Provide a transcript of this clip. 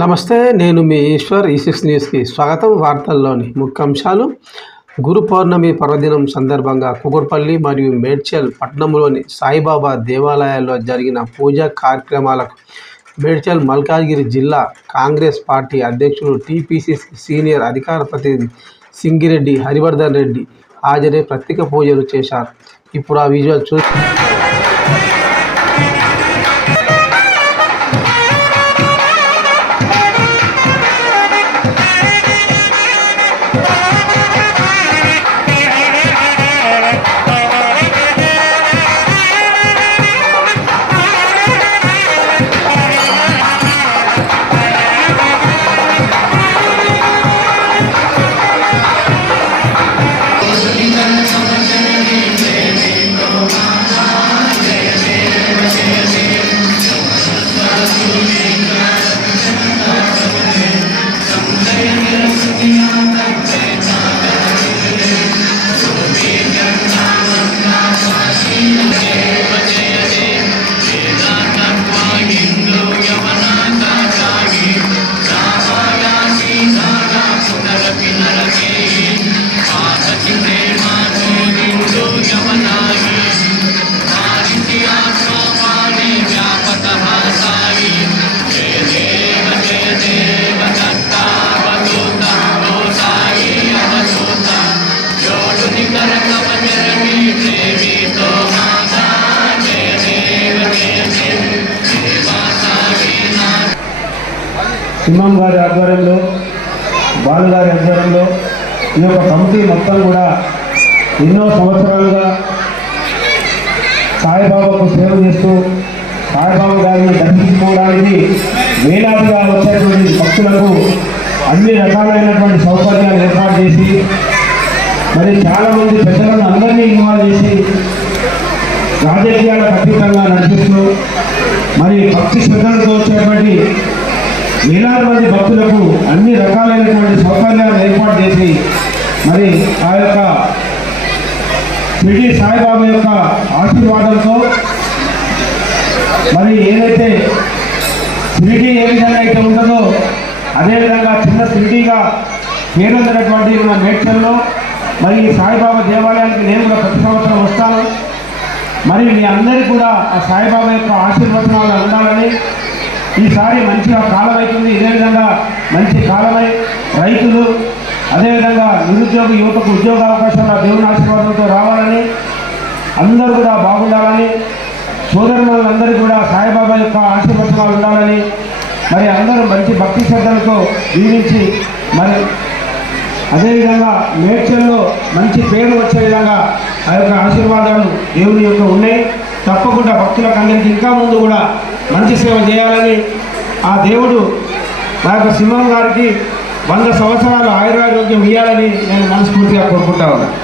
నమస్తే, నేను మీ ఈశ్వర్. ఈ6 న్యూస్కి స్వాగతం. వార్తల్లోని ముఖ్యాంశాలు. గురు పౌర్ణమి పర్వదినం సందర్భంగా కూకట్పల్లి మరియు మేడ్చల్ పట్టణంలోని సాయిబాబా దేవాలయాల్లో జరిగిన పూజా కార్యక్రమాలకు మేడ్చల్ మల్కాజ్గిరి జిల్లా కాంగ్రెస్ పార్టీ అధ్యక్షులు, టీపీసీసీ సీనియర్ అధికార ప్రతినిధి సింగిరెడ్డి హరివర్ధన్ రెడ్డి హాజరై ప్రత్యేక పూజలు చేశారు. ఇప్పుడు ఆ విజువల్ చూసి సింహం గారి ఆధ్వర్యంలో, బాలు గారి ఆధ్వర్యంలో ఈ యొక్క కమిటీ మొత్తం కూడా ఎన్నో సంవత్సరాలుగా సాయిబాబాకు సేవ చేస్తూ సాయిబాబా గారిని దర్శించుకోవడానికి వేలాదిగా వచ్చేటువంటి భక్తులకు అన్ని రకాలైనటువంటి సౌకర్యాలు ఏర్పాటు చేసి, మరి చాలామంది పెద్దలను అందరినీ ఇన్వాల్వ్ చేసి రాజకీయాలకు అతీతంగా నడిపిస్తూ మరి భక్తి శ్రద్ధలతో వచ్చేటువంటి వేలాది మంది భక్తులకు అన్ని రకాలైనటువంటి సౌకర్యాలు ఏర్పాటు చేసి, మరి ఆ యొక్క షిరిడి సాయిబాబా యొక్క ఆశీర్వాదంతో మరి ఏదైతే షిరిడి ఏ విధంగా అయితే ఉంటుందో అదేవిధంగా చిన్న షిరిడిగా పేరొందినటువంటి మన మేడ్చల్లో మరి సాయిబాబా దేవాలయానికి నేను కూడా ప్రతి సంవత్సరం వస్తాను. మరి మీ అందరికీ కూడా ఆ సాయిబాబా యొక్క ఆశీర్వచనాలు ఉండాలని, ఈసారి మంచిగా కాలం అవుతుంది. ఇదే విధంగా మంచి కాలమై రైతులు అదేవిధంగా నిరుద్యోగ యువతకు ఉద్యోగ అవకాశాలు దేవుని ఆశీర్వాదంతో రావాలని, అందరూ కూడా బాగుండాలని, సోదరులందరికీ కూడా సాయిబాబా యొక్క ఆశీర్వచనాలు ఉండాలని, మరి అందరూ మంచి భక్తి శ్రద్ధలతో జీవించి మరి అదేవిధంగా మేడ్చల్లో మంచి పేరు వచ్చే విధంగా ఆ యొక్క ఆశీర్వాదాలు దేవుని యొక్క ఉన్నాయి. తప్పకుండా భక్తులకు అందరికీ ఇంకా ముందు కూడా మంచి సేవ చేయాలని ఆ దేవుడు మా యొక్క సింహం గారికి 100 సంవత్సరాలు ఆయురారోగ్యం ఇవ్వాలని నేను మనస్ఫూర్తిగా కోరుకుంటా ఉన్నాను.